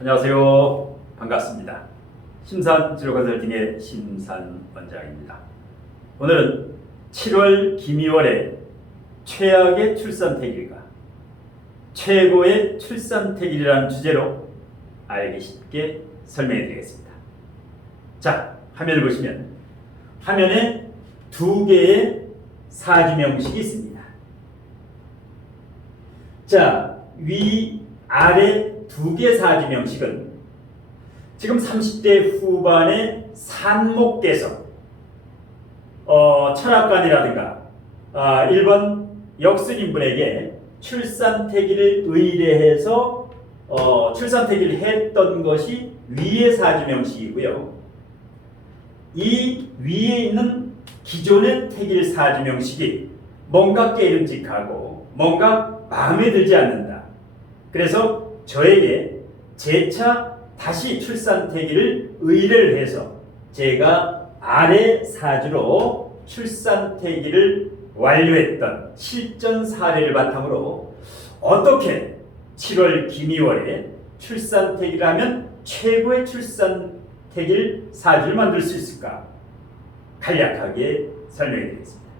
안녕하세요. 반갑습니다. 심산치료컨설팅의 심산 원장입니다. 오늘은 7월 김이월의 최악의 출산택일과 최고의 출산택일이라는 주제로 알기 쉽게 설명해 드리겠습니다. 자, 화면을 보시면 화면에 두 개의 사주명식이 있습니다. 자, 위, 아래 두 개 사주명식은 지금 30대 후반의 산목께서 철학관이라든가 1번 역순인분에게 출산택일을 의뢰해서 출산택일을 했던 것이 위의 사주명식이고요. 이 위에 있는 기존의 택일 사주명식이 뭔가 깨름직하고 뭔가 마음에 들지 않는다. 그래서 저에게 재차 다시 출산택일을 의뢰를 해서 제가 아래 사주로 출산택일을 완료했던 실전 사례를 바탕으로 어떻게 7월 김이월에 출산택일을 하면 최고의 출산택일 사주를 만들 수 있을까? 간략하게 설명해 드리겠습니다.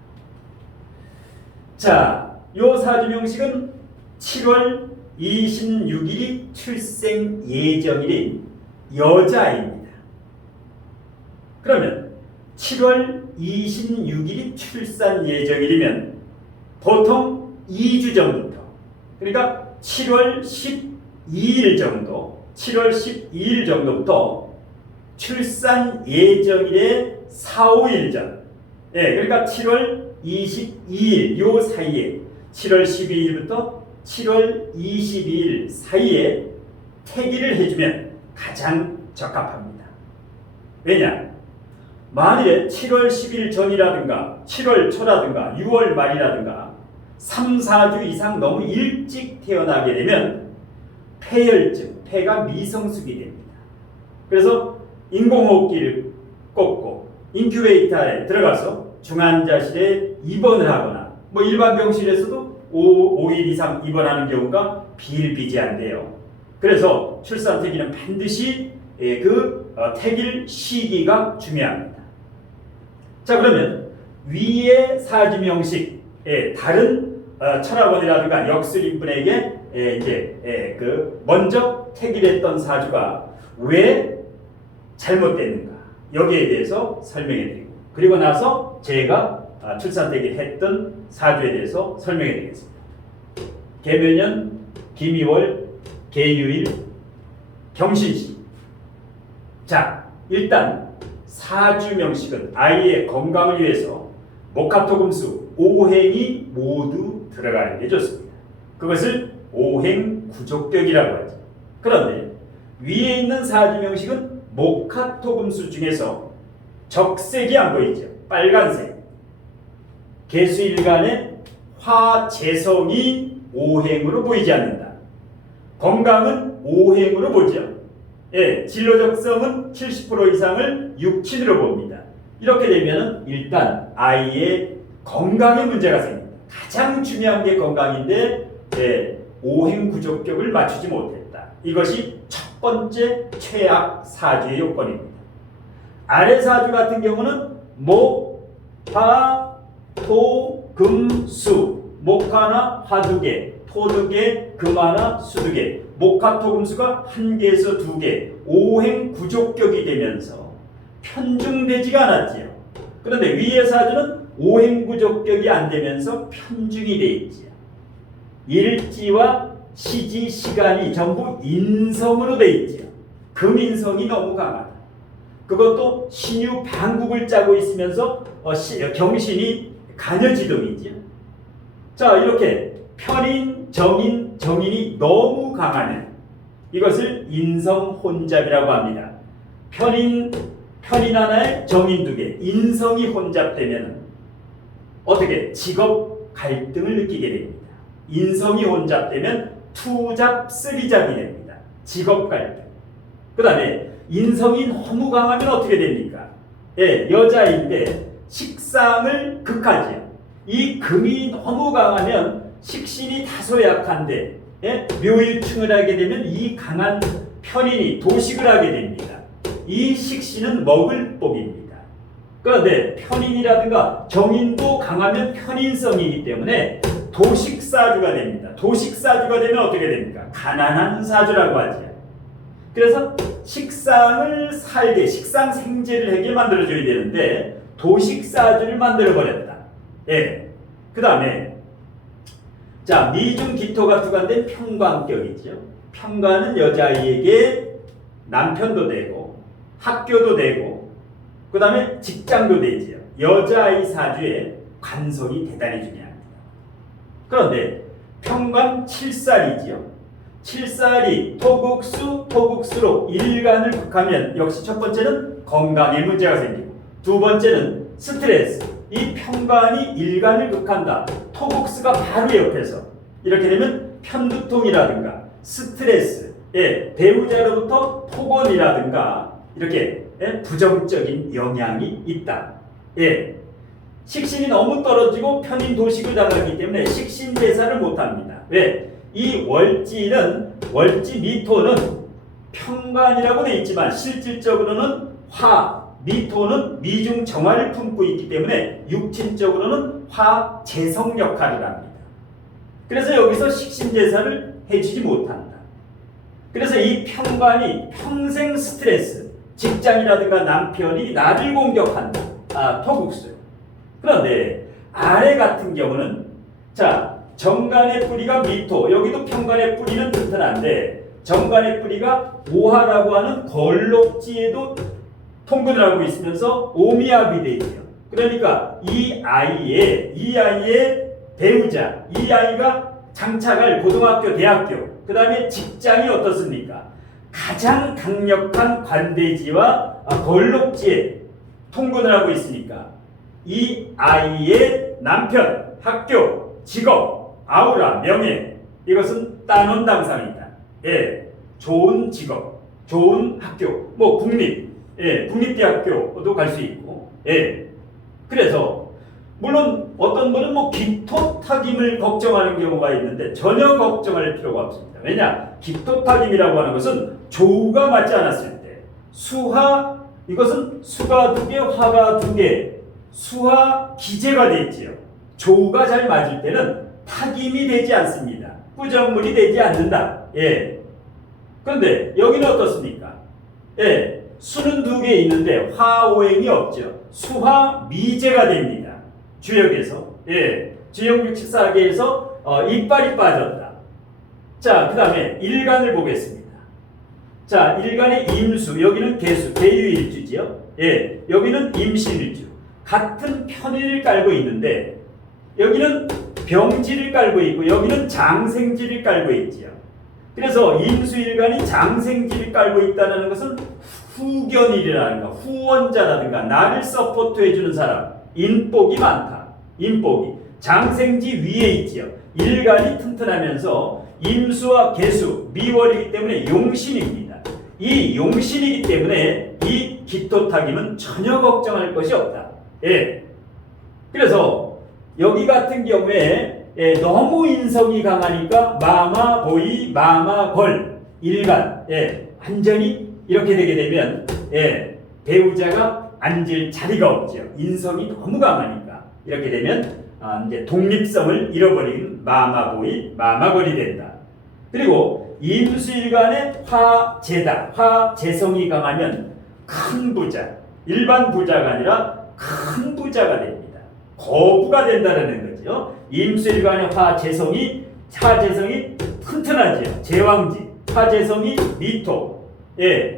자, 요 사주 명식은 7월 26일이 출생 예정일인 여자아이입니다. 그러면 7월 26일이 출산 예정일이면 보통 2주 전부터, 그러니까 7월 12일 정도, 7월 12일 정도부터 출산 예정일의 4, 5일 전, 그러니까 7월 22일 요 사이에 7월 12일부터 7월 22일 사이에 택일을 해주면 가장 적합합니다. 왜냐? 만일에 7월 10일 전이라든가 7월 초라든가 6월 말이라든가 3, 4주 이상 너무 일찍 태어나게 되면 폐혈증, 폐가 미성숙이 됩니다. 그래서 인공호흡기를 꽂고 인큐베이터에 들어가서 중환자실에 입원을 하거나 뭐 일반 병실에서도 5일 이상 입원하는 경우가 비일비재한데요. 그래서 출산택일은 반드시 택일 시기가 중요합니다. 자, 그러면 위의 사주명식, 다른 철학원이라든가 역술인분에게 먼저 택일했던 사주가 왜 잘못됐는가, 여기에 대해서 설명해 드리고, 그리고 나서 제가 출산택일 했던 사주에 대해서 설명해 드리겠습니다. 계묘년 김이월 계유일 경신시. 자, 일단 사주 명식은 아이의 건강을 위해서 목화토금수 5행이 모두 들어가는 게 좋습니다. 그것을 5행 구족격이라고 하죠. 그런데 위에 있는 사주 명식은 목화토금수 중에서 적색이 안 보이죠. 빨간색. 개수일간의 화재성이 5행으로 보이지 않는다. 건강은 5행으로 보죠. 진로적성은 70% 이상을 육친으로 봅니다. 이렇게 되면 일단 아이의 건강에 문제가 생깁니다. 가장 중요한 게 건강인데 5행 구족격을 맞추지 못했다. 이것이 첫 번째 최악 사주의 요건입니다. 아래 사주 같은 경우는 목, 화, 토, 금, 수. 목화나 화 2개, 토 2개, 금 하나, 수 2개. 목화토금수가 1개에서 2개, 5행 구족격이 되면서 편중되지가 않았지요. 그런데 위의 사주는 5행 구족격이 안 되면서 편중이 되어 있지요. 일지와 시지, 시간이 전부 인성으로 되어 있지요. 금인성이 너무 강하다. 그것도 신유 방국을 짜고 있으면서 경신이 간여지동이지요. 자, 이렇게 편인, 정인, 정인이 너무 강하면 이것을 인성혼잡이라고 합니다. 편인 하나에 정인 2개, 인성이 혼잡되면 어떻게 직업 갈등을 느끼게 됩니다. 인성이 혼잡되면 투잡, 쓰리잡이 됩니다. 직업 갈등. 그 다음에 인성이 너무 강하면 어떻게 됩니까? 여자인데 식상을 극하지요. 이 금이 너무 강하면 식신이 다소 약한데 묘유충을 하게 되면 이 강한 편인이 도식을 하게 됩니다. 이 식신은 먹을 복입니다. 그런데 편인이라든가 정인도 강하면 편인성이기 때문에 도식사주가 됩니다. 도식사주가 되면 어떻게 됩니까? 가난한 사주라고 하죠. 그래서 식상을 살게, 식상 생재를 하게 만들어줘야 되는데 도식사주를 만들어버렸다. 예. 그 다음에 자, 미중 기토가 투관된 평관격이죠. 평관은 여자아이에게 남편도 되고 학교도 되고 그 다음에 직장도 되지요. 여자아이 사주에 관성이 대단히 중요합니다. 그런데 평관 7살이지요. 7살이 토국수로 일간을 극하면 역시 첫 번째는 건강에 문제가 생기고 두 번째는 스트레스. 이 평관이 일간을 극한다. 토국수가 바로 옆에서 이렇게 되면 편두통이라든가 스트레스, 배우자로부터 폭언이라든가 이렇게 부정적인 영향이 있다. 식신이 너무 떨어지고 편인 도식을 당하기 때문에 식신 대사를 못합니다. 왜? 이 월지 미토는 평관이라고 되어 있지만 실질적으로는 화, 미토는 미중 정화를 품고 있기 때문에 육친적으로는 화, 재성 역할을 합니다. 그래서 여기서 식신대사를 해주지 못한다. 그래서 이 평관이 평생 스트레스, 직장이라든가 남편이 나를 공격한다. 토국수요. 그런데 아래 같은 경우는 자, 정관의 뿌리가 미토, 여기도 평관의 뿌리는 튼튼한데 정관의 뿌리가 오화라고 하는 걸록지에도 통근을 하고 있으면서 오미압이 되어 있죠. 그러니까 이 아이의 배우자, 이 아이가 장차갈 고등학교, 대학교, 그 다음에 직장이 어떻습니까? 가장 강력한 관대지와 걸록지에 통근을 하고 있으니까 이 아이의 남편, 학교, 직업, 아우라, 명예 이것은 따논당상이다. 좋은 직업, 좋은 학교, 뭐 국립대학교도 갈 수 있고, 그래서 물론 어떤 분은 뭐 기토타김을 걱정하는 경우가 있는데 전혀 걱정할 필요가 없습니다. 왜냐? 기토타김이라고 하는 것은 조우가 맞지 않았을 때 수화, 이것은 수가 2개, 화가 2개, 수화 기재가 되어 있지요. 조우가 잘 맞을 때는 타김이 되지 않습니다. 부정물이 되지 않는다. 그런데 여기는 어떻습니까? 수는 2개 있는데 화오행이 없죠. 수화 미제가 됩니다. 주역에서. 주역 64개에서 이빨이 빠졌다. 자, 그 다음에 일간을 보겠습니다. 자, 일간의 임수, 여기는 개수, 개유일주지요. 여기는 임신일주. 같은 편의를 깔고 있는데 여기는 병지를 깔고 있고 여기는 장생지를 깔고 있지요. 그래서 임수일간이 장생지를 깔고 있다는 것은 후견일이라든가 후원자라든가 나를 서포트해주는 사람, 인복이 많다. 인복이 장생지 위에 있지요. 일간이 튼튼하면서 임수와 개수, 미월이기 때문에 용신입니다. 이 용신이기 때문에 이 기토타김은 전혀 걱정할 것이 없다. 그래서 여기 같은 경우에 너무 인성이 강하니까 마마, 보이, 마마, 벌, 일간 완전히 이렇게 되게 되면 배우자가 앉을 자리가 없죠. 인성이 너무 강하니까 이렇게 되면 이제 독립성을 잃어버린 마마, 보이, 마마, 벌이 된다. 그리고 임수일간의 화재다. 화재성이 강하면 큰 부자, 일반 부자가 아니라 큰 부자가 됩니다. 거부가 된다는 거죠. 임수일간의 화재성이 튼튼하죠. 제왕지, 화재성이 미토,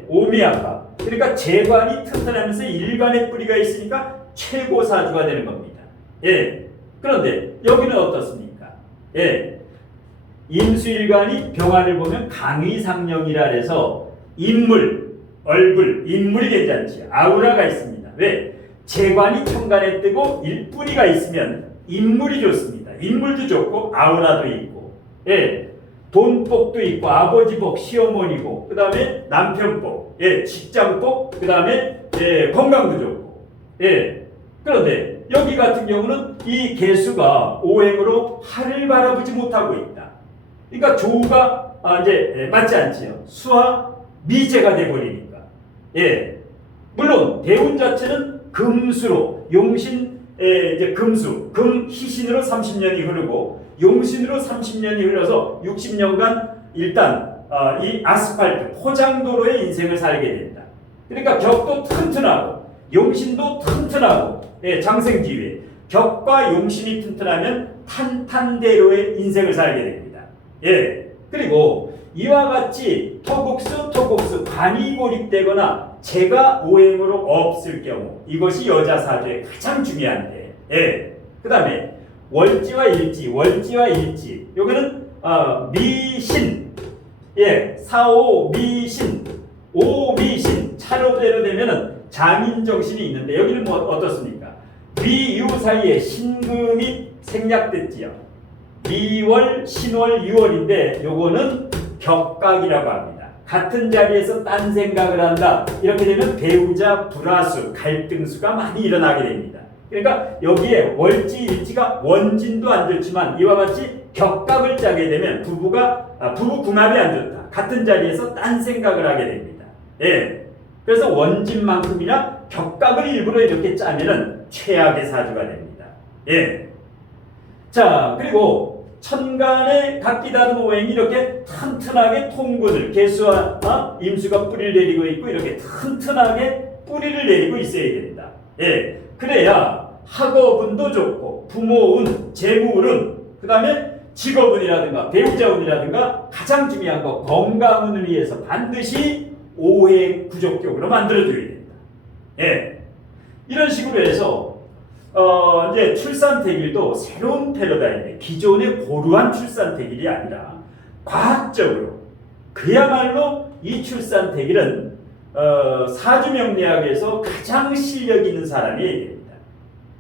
오미아파. 그러니까 재관이 튼튼하면서 일간의 뿌리가 있으니까 최고 사주가 되는 겁니다. 그런데 여기는 어떻습니까? 임수일간이 병화를 보면 강의상령이라 해서 인물, 얼굴, 인물이 괜찮지. 아우라가 있습니다. 왜? 재관이 천간에 뜨고 일뿌리가 있으면 인물이 좋습니다. 인물도 좋고 아우라도 있고, 돈복도 있고 아버지복, 시어머니복, 그 다음에 남편복, 직장복, 그 다음에 건강도 좋고, 그런데 여기 같은 경우는 이 개수가 오행으로 하를 바라보지 못하고 있다. 그러니까 조우가 이제 맞지 않지요. 수화 미제가 돼버리니까. 예. 물론 대운 자체는 금수로 이제 금희신으로 30년이 흐르고 용신으로 30년이 흘러서 60년간 일단 이 아스팔트 포장도로의 인생을 살게 된다. 그러니까 격도 튼튼하고 용신도 튼튼하고, 예, 장생지위에 격과 용신이 튼튼하면 탄탄대로의 인생을 살게 됩니다. 예. 그리고 이와 같이 토국수 관이 고립되거나 재가 오행으로 없을 경우, 이것이 여자 사주의 가장 중요한데, 예. 그 다음에 월지와 일지, 여기는 미신, 예, 사오미신, 오미신 차로대로 되면은 장인 정신이 있는데, 여기는 뭐 어떻습니까? 미유 사이에 신금이 생략됐지요. 미월, 신월, 유월인데 요거는 격각이라고 합니다. 같은 자리에서 딴 생각을 한다. 이렇게 되면 배우자 불화수, 갈등수가 많이 일어나게 됩니다. 그러니까 여기에 월지, 일지가 원진도 안 좋지만 이와 같이 격각을 짜게 되면 부부 궁합이 안 좋다. 같은 자리에서 딴 생각을 하게 됩니다. 예. 그래서 원진만큼이나 격각을 일부러 이렇게 짜면은 최악의 사주가 됩니다. 예. 자, 그리고 천간에 각기 다른 오행이 이렇게 튼튼하게 통군을, 개수와 임수가 뿌리를 내리고 있고 이렇게 튼튼하게 뿌리를 내리고 있어야 된다. 예. 그래야 학업운도 좋고 부모운, 재무운, 그 다음에 직업운이라든가 배우자운이라든가 가장 중요한 거 건강운을 위해서 반드시 오행 구족격으로 만들어줘야 된다. 예. 이런 식으로 해서 이제 출산태길도 새로운 패러다임에 기존의 고루한 출산태길이 아니라 과학적으로, 그야말로 이 출산태길은 사주명리학에서 가장 실력 있는 사람이 됩니다.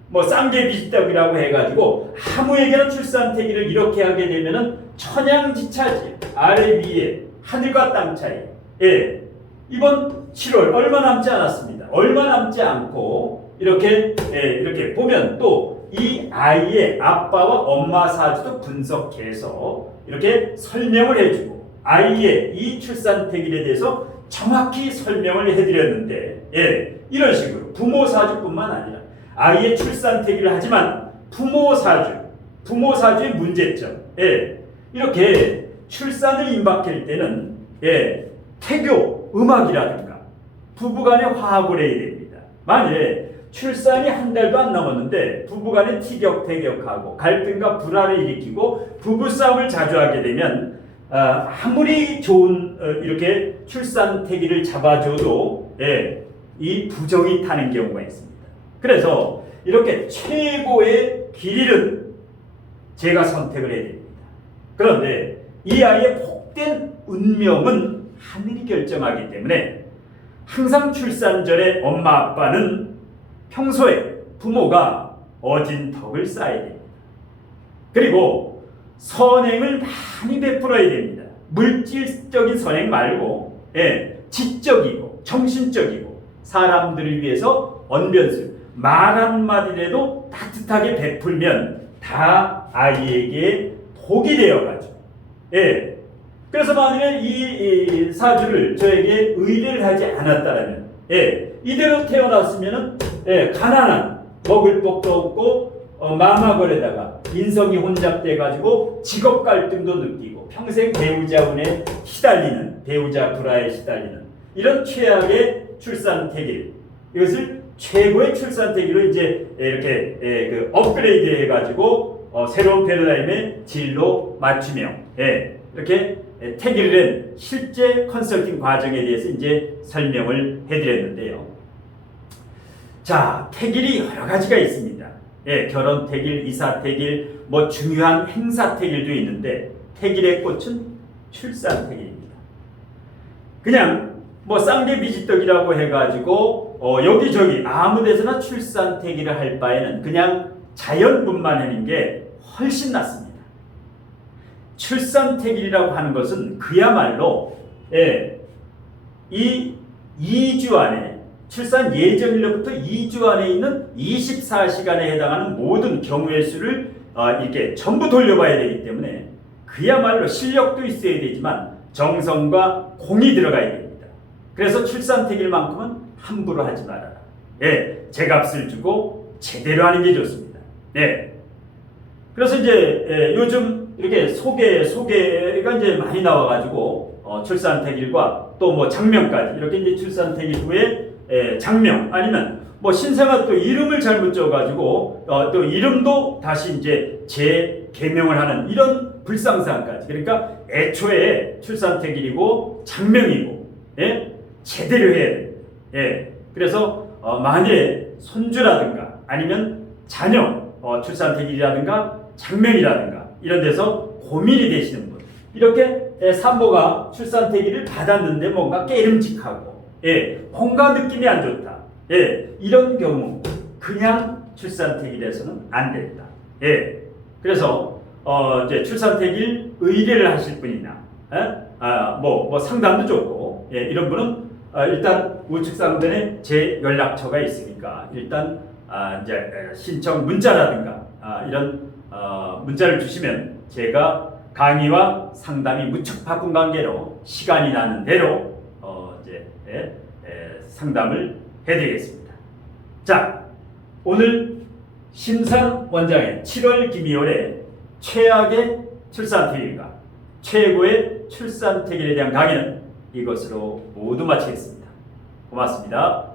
뭐 쌍계비지떡이라고 해가지고 아무에게나 출산태길을 이렇게 하게 되면은 천양지차지, 아래 위에 하늘과 땅 차이. 예. 이번 7월 얼마 남지 않았습니다. 얼마 남지 않고 이렇게 보면 또 이 아이의 아빠와 엄마 사주도 분석해서 이렇게 설명을 해주고 아이의 이 출산태길에 대해서 정확히 설명을 해드렸는데, 예, 이런 식으로 부모 사주뿐만 아니라 아이의 출산태길을 하지만 부모 사주의 문제점, 예, 이렇게 출산을 임박할 때는, 예, 태교, 음악이라든가 부부간에 화합을 해야 됩니다. 만약에 출산이 한 달도 안 넘었는데 부부간에 티격태격하고 갈등과 불화를 일으키고 부부싸움을 자주 하게 되면 아무리 좋은 이렇게 출산태기를 잡아줘도, 예, 이 부정이 타는 경우가 있습니다. 그래서 이렇게 최고의 길이는 제가 선택을 해야 됩니다. 그런데 이 아이의 복된 운명은 하늘이 결정하기 때문에 항상 출산 전에 엄마 아빠는 평소에 부모가 어진 덕을 쌓아야 됩니다. 그리고 선행을 많이 베풀어야 됩니다. 물질적인 선행 말고, 예, 지적이고 정신적이고 사람들을 위해서 언변술, 말 한마디라도 따뜻하게 베풀면 다 아이에게 복이 되어가죠. 예. 그래서 만약에 이 사주를 저에게 의뢰를 하지 않았다면, 예, 이대로 태어났으면은, 예, 가난한, 먹을 법도 없고 마마거리다가 인성이 혼잡돼 가지고 직업 갈등도 느끼고 평생 배우자운에 시달리는, 배우자 불화에 시달리는 이런 최악의 출산태길, 이것을 최고의 출산태길로 이제 이렇게 그 업그레이드 해가지고 새로운 패러다임의 진로 맞춤형, 예, 이렇게 태길을 낸 실제 컨설팅 과정에 대해서 이제 설명을 해드렸는데요. 자, 태길이 여러 가지가 있습니다. 예, 결혼 태길, 이사 태길, 뭐 중요한 행사 태길도 있는데 태길의 꽃은 출산 태길입니다. 그냥 뭐 쌍계비지떡이라고 해가지고 여기저기 아무데서나 출산 태길을 할 바에는 그냥 자연분만 하는 게 훨씬 낫습니다. 출산 태길이라고 하는 것은 그야말로, 예, 이 2주 안에, 출산 예정일로부터 2주 안에 있는 24시간에 해당하는 모든 경우의 수를 이렇게 전부 돌려봐야 되기 때문에 그야말로 실력도 있어야 되지만 정성과 공이 들어가야 됩니다. 그래서 출산택일만큼은 함부로 하지 말아라. 예, 제값을 주고 제대로 하는 게 좋습니다. 예. 그래서 이제 요즘 이렇게 소개가 이제 많이 나와가지고 출산택일과 또 뭐 장명까지 이렇게 이제 출산택일 후에 장명 아니면 뭐 신생아 또 이름을 잘못 줘가지고 또 이름도 다시 이제 재개명을 하는 이런 불상사까지. 그러니까 애초에 출산택일이고 장명이고 예? 제대로 해야 됩니다. 예. 그래서 만일에 손주라든가 아니면 자녀 출산택일이라든가 장명이라든가 이런 데서 고민이 되시는 분, 이렇게 산모가 출산택일을 받았는데 뭔가 깨름직하고 뭔가 느낌이 안 좋다. 이런 경우 그냥 출산택일에서는 안 된다. 그래서 이제 출산택일 의뢰를 하실 분이나 뭐 상담도 좋고 이런 분은 일단 우측 상단에 제 연락처가 있으니까 일단 이제 신청 문자라든가 이런 문자를 주시면 제가 강의와 상담이 무척 바쁜 관계로 시간이 나는 대로 이제 상담을 해드리겠습니다. 자, 오늘 심산 원장의 7월 김이월의 최악의 출산택일과 최고의 출산택일에 대한 강의는 이것으로 모두 마치겠습니다. 고맙습니다.